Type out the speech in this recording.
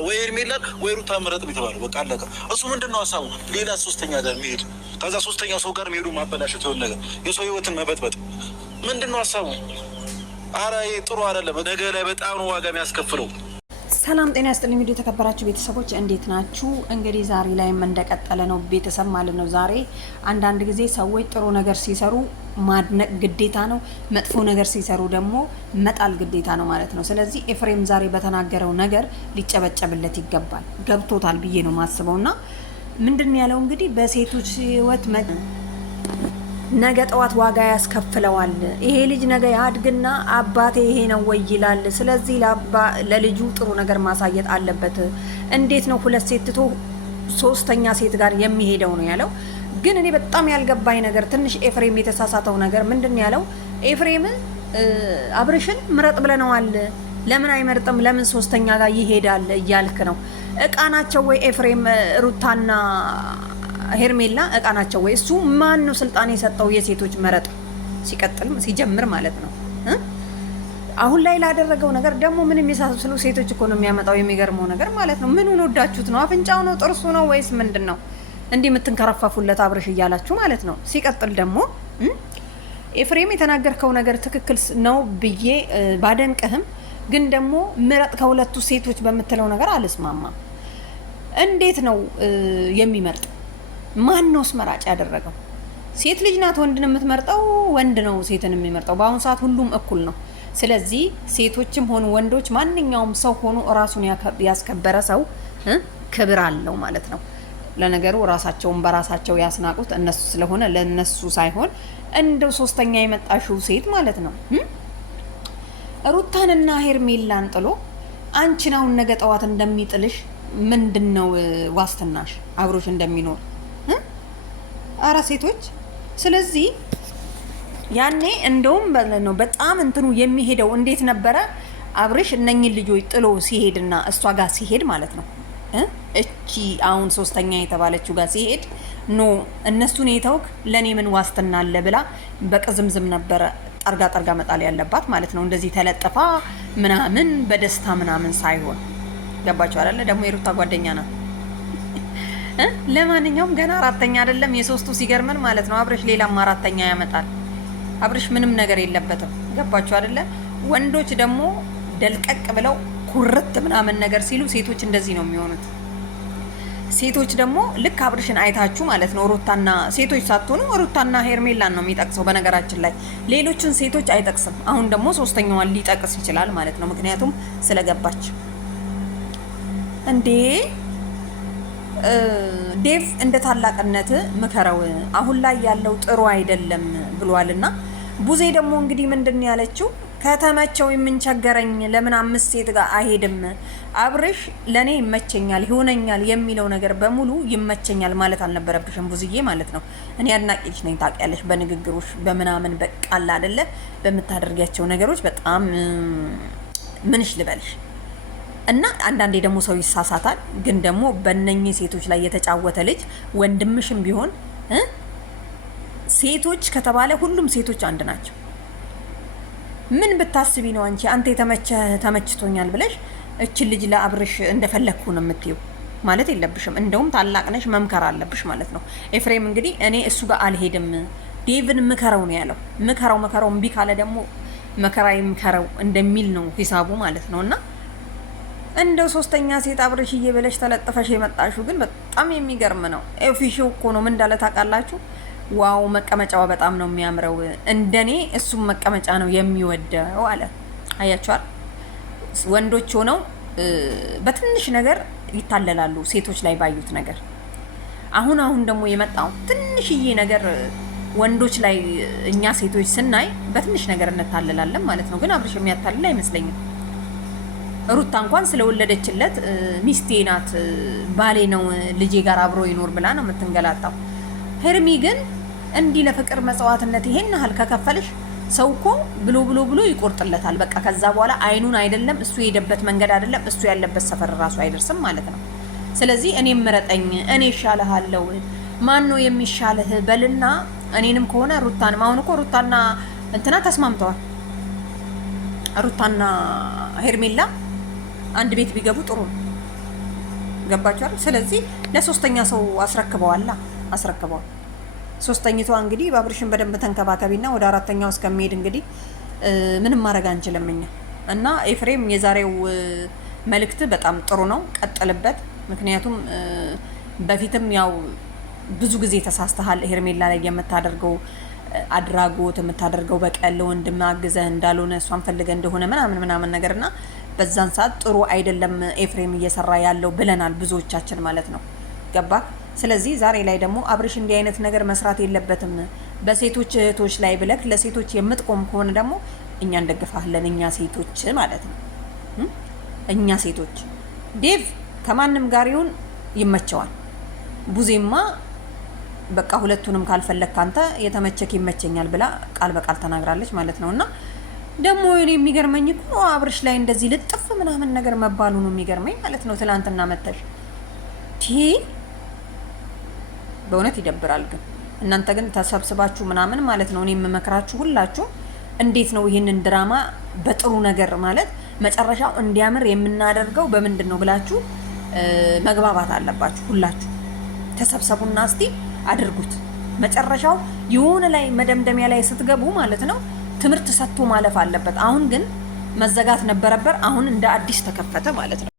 ወይ ሄርሜላን ወይ ሩታ መረጥ የተባለው በቃ አለቀ። እሱ ምንድነው ሀሳቡ? ሌላ ሶስተኛ ጋር መሄድ፣ ከዛ ሶስተኛው ሰው ጋር መሄዱ ማበላሸት፣ የሆነ ነገር የሰው ህይወትን መበጥበጥ ምንድነው ሀሳቡ? ኧረ ጥሩ አይደለም። ነገ ላይ በጣም ነው ዋጋ የሚያስከፍለው። ሰላም ጤና ይስጥልኝ። ቪዲዮ የተከበራችሁ ቤተሰቦች እንዴት ናችሁ? እንግዲህ ዛሬ ላይም እንደቀጠለ ነው ቤተሰብ ማለት ነው። ዛሬ አንዳንድ ጊዜ ሰዎች ጥሩ ነገር ሲሰሩ ማድነቅ ግዴታ ነው፣ መጥፎ ነገር ሲሰሩ ደግሞ መጣል ግዴታ ነው ማለት ነው። ስለዚህ ኤፍሬም ዛሬ በተናገረው ነገር ሊጨበጨብለት ይገባል። ገብቶታል ብዬ ነው ማስበውና ምንድን ያለው እንግዲህ በሴቶች ህይወት ነገ ጠዋት ዋጋ ያስከፍለዋል። ይሄ ልጅ ነገ ያድግና አባቴ ይሄ ነው ወይ ይላል። ስለዚህ ለልጁ ጥሩ ነገር ማሳየት አለበት። እንዴት ነው ሁለት ሴት ትቶ ሶስተኛ ሴት ጋር የሚሄደው ነው ያለው። ግን እኔ በጣም ያልገባኝ ነገር ትንሽ ኤፍሬም የተሳሳተው ነገር ምንድን ያለው ኤፍሬም አብርሽን ምረጥ ብለነዋል፣ ለምን አይመርጥም? ለምን ሶስተኛ ጋር ይሄዳል እያልክ ነው? እቃ ናቸው ወይ ኤፍሬም ሩታና ሄርሜላ እቃ ናቸው ወይ? እሱ ማን ነው ስልጣን የሰጠው የሴቶች መረጥ? ሲቀጥል ሲጀምር ማለት ነው አሁን ላይ ላደረገው ነገር ደግሞ ምንም የሳሰሉ ሴቶች እኮ ነው የሚያመጣው። የሚገርመው ነገር ማለት ነው ምኑን ወዳችሁት ነው? አፍንጫው ነው ጥርሱ ነው ወይስ ምንድን ነው እንዲህ የምትንከረፋፉለት አብርሽ እያላችሁ ማለት ነው። ሲቀጥል ደግሞ ኤፍሬም የተናገርከው ነገር ትክክል ነው ብዬ ባደንቅህም ግን ደግሞ ምረጥ ከሁለቱ ሴቶች በምትለው ነገር አልስማማም። እንዴት ነው የሚመርጥ? ማን ነው መራጭ ያደረገው? ሴት ልጅ ናት ወንድን የምትመርጠው፣ ወንድ ነው ሴትን የሚመርጠው። በአሁኑ ሰዓት ሁሉም እኩል ነው። ስለዚህ ሴቶችም ሆኑ ወንዶች ማንኛውም ሰው ሆኖ ራሱን ያስከበረ ሰው ክብር አለው ማለት ነው። ለነገሩ ራሳቸውን በራሳቸው ያስናቁት እነሱ ስለሆነ ለነሱ ሳይሆን እንደው ሶስተኛ የመጣሽው ሴት ማለት ነው ሩታንና ሄርሜላን ጥሎ አንቺን አሁን ነገ ጠዋት እንደሚጥልሽ ምንድነው ዋስትናሽ? አብሮሽ እንደሚኖር አራ ሴቶች። ስለዚህ ያኔ እንደውም ነው በጣም እንትኑ የሚሄደው እንዴት ነበረ አብርሽ እነኚህ ልጆች ጥሎ ሲሄድና እሷ ጋር ሲሄድ ማለት ነው እቺ አሁን ሶስተኛ የተባለችው ጋር ሲሄድ ኖ እነሱን የተውክ ለኔ ምን ዋስትና አለ ብላ በቅዝምዝም ነበረ ጠርጋ መጣል ያለባት ማለት ነው። እንደዚህ ተለጥፋ ምናምን በደስታ ምናምን ሳይሆን ገባችሁ አይደለ? ደግሞ የሩታ ጓደኛ ናት። ለማንኛውም ገና አራተኛ አይደለም የሶስቱ ሲገርመን ማለት ነው። አብርሽ ሌላም አራተኛ ያመጣል። አብርሽ ምንም ነገር የለበትም። ገባችሁ አይደለ? ወንዶች ደግሞ ደልቀቅ ብለው ኩርት ምናምን ነገር ሲሉ ሴቶች እንደዚህ ነው የሚሆኑት። ሴቶች ደግሞ ልክ አብርሽን አይታችሁ ማለት ነው ሩታና ሴቶች ሳትሆኑ ሩታና ሄርሜላን ነው የሚጠቅሰው። በነገራችን ላይ ሌሎችን ሴቶች አይጠቅስም። አሁን ደግሞ ሶስተኛዋን ሊጠቅስ ይችላል ማለት ነው። ምክንያቱም ስለገባች እንዴ ዴቭ እንደ ታላቅነት ምከረው፣ አሁን ላይ ያለው ጥሩ አይደለም ብሏልና ቡዜ ደግሞ እንግዲህ ምንድን ያለችው ከተመቸው የምንቸገረኝ ለምን አምስት ሴት ጋር አይሄድም? አብርሽ ለኔ ይመቸኛል ይሆነኛል የሚለው ነገር በሙሉ ይመቸኛል ማለት አልነበረብሽም ቡዝዬ ማለት ነው። እኔ አድናቂሽ ነኝ ታውቂያለሽ። በንግግሮች በምናምን በቃላ አይደለ በምታደርጊያቸው ነገሮች በጣም ምንሽ ልበልሽ እና አንዳንዴ ደግሞ ሰው ይሳሳታል። ግን ደግሞ በእነኚህ ሴቶች ላይ የተጫወተ ልጅ ወንድምሽም ቢሆን ሴቶች ከተባለ ሁሉም ሴቶች አንድ ናቸው። ምን ብታስቢ ነው አንቺ አንተ ተመችቶኛል ብለሽ እቺ ልጅ ለአብርሽ እንደፈለግኩ ነው የምትይው? ማለት የለብሽም። እንደውም ታላቅ ነሽ፣ መምከር አለብሽ ማለት ነው። ኤፍሬም እንግዲህ እኔ እሱ ጋር አልሄድም ዴቭን ምከረው ነው ያለው። ምከረው እምቢ ካለ ደግሞ መከራ ይምከረው እንደሚል ነው ሂሳቡ ማለት ነውና እንደው ሶስተኛ ሴት አብርሽዬ ብለሽ ተለጥፈሽ የመጣሽው ግን በጣም የሚገርም ነው። ኤፊሽው እኮ ነው ምን እንዳለ ታውቃላችሁ? ዋው መቀመጫዋ በጣም ነው የሚያምረው፣ እንደኔ እሱም መቀመጫ ነው የሚወደው አለ። አያችኋል? ወንዶች ሆነው በትንሽ ነገር ይታለላሉ ሴቶች ላይ ባዩት ነገር። አሁን ደግሞ የመጣው ትንሽዬ ነገር ወንዶች ላይ እኛ ሴቶች ስናይ በትንሽ ነገር እንታለላለን ማለት ነው። ግን አብርሽ የሚያታልል አይመስለኝም። ሩታ እንኳን ስለወለደችለት ሚስቴ ናት ባሌ ነው ልጄ ጋር አብሮ ይኖር ብላ ነው የምትንገላጣው። ሄርሚ ግን እንዲህ ለፍቅር መስዋዕትነት ይሄን ያህል ከከፈልሽ ሰው እኮ ብሎ ይቆርጥለታል። በቃ ከዛ በኋላ አይኑን አይደለም እሱ የሄደበት መንገድ አይደለም እሱ ያለበት ሰፈር ራሱ አይደርስም ማለት ነው። ስለዚህ እኔም ምረጠኝ፣ እኔ እሻልሃለሁ፣ ማን ነው የሚሻልህ በልና እኔንም ከሆነ ሩታንም። አሁን እኮ ሩታና እንትና ተስማምተዋል። ሩታና ሄርሜላ አንድ ቤት ቢገቡ ጥሩ ነው። ገባችሁ አይደል? ስለዚህ ለሶስተኛ ሰው አስረክበዋል። ሶስተኛቷ እንግዲህ በአብርሽን በደንብ ተንከባከቢና ወደ አራተኛው እስከሚሄድ እንግዲህ ምንም ማድረግ አንችልም እኛ እና ኤፍሬም የዛሬው መልእክት በጣም ጥሩ ነው፣ ቀጥልበት። ምክንያቱም በፊትም ያው ብዙ ጊዜ ተሳስተሃል። ሄርሜላ ላይ የምታደርገው አድራጎት የምታደርገው በቀል ለወንድም አግዘህ እንዳልሆነ እሷን ፈልገህ እንደሆነ ምናምን ነገርና በዛን ሰዓት ጥሩ አይደለም ኤፍሬም እየሰራ ያለው ብለናል ብዙዎቻችን ማለት ነው። ገባ? ስለዚህ ዛሬ ላይ ደግሞ አብርሽ እንዲህ አይነት ነገር መስራት የለበትም በሴቶች እህቶች ላይ ብለክ ለሴቶች የምትቆም ከሆነ ደግሞ እኛ እንደግፋለን። እኛ ሴቶች ማለት ነው። እኛ ሴቶች ዴቭ ከማንም ጋር ይሁን ይመቸዋል። ቡዜማ በቃ ሁለቱንም ካልፈለክ አንተ የተመቸክ ይመቸኛል ብላ ቃል በቃል ተናግራለች ማለት ነውና ደግሞ እኔ የሚገርመኝ እኮ አብርሽ ላይ እንደዚህ ልጥፍ ምናምን ነገር መባሉ ነው የሚገርመኝ ማለት ነው። ትላንትና መተሽ በእውነት ይደብራል። ግን እናንተ ግን ተሰብስባችሁ ምናምን ማለት ነው። እኔ የምመክራችሁ ሁላችሁ እንዴት ነው ይህንን ድራማ በጥሩ ነገር ማለት መጨረሻው እንዲያምር የምናደርገው በምንድን ነው ብላችሁ መግባባት አለባችሁ። ሁላችሁ ተሰብሰቡና እስቲ አድርጉት። መጨረሻው የሆነ ላይ መደምደሚያ ላይ ስትገቡ ማለት ነው ትምህርት ሰጥቶ ማለፍ አለበት። አሁን ግን መዘጋት ነበረበት። አሁን እንደ አዲስ ተከፈተ ማለት ነው።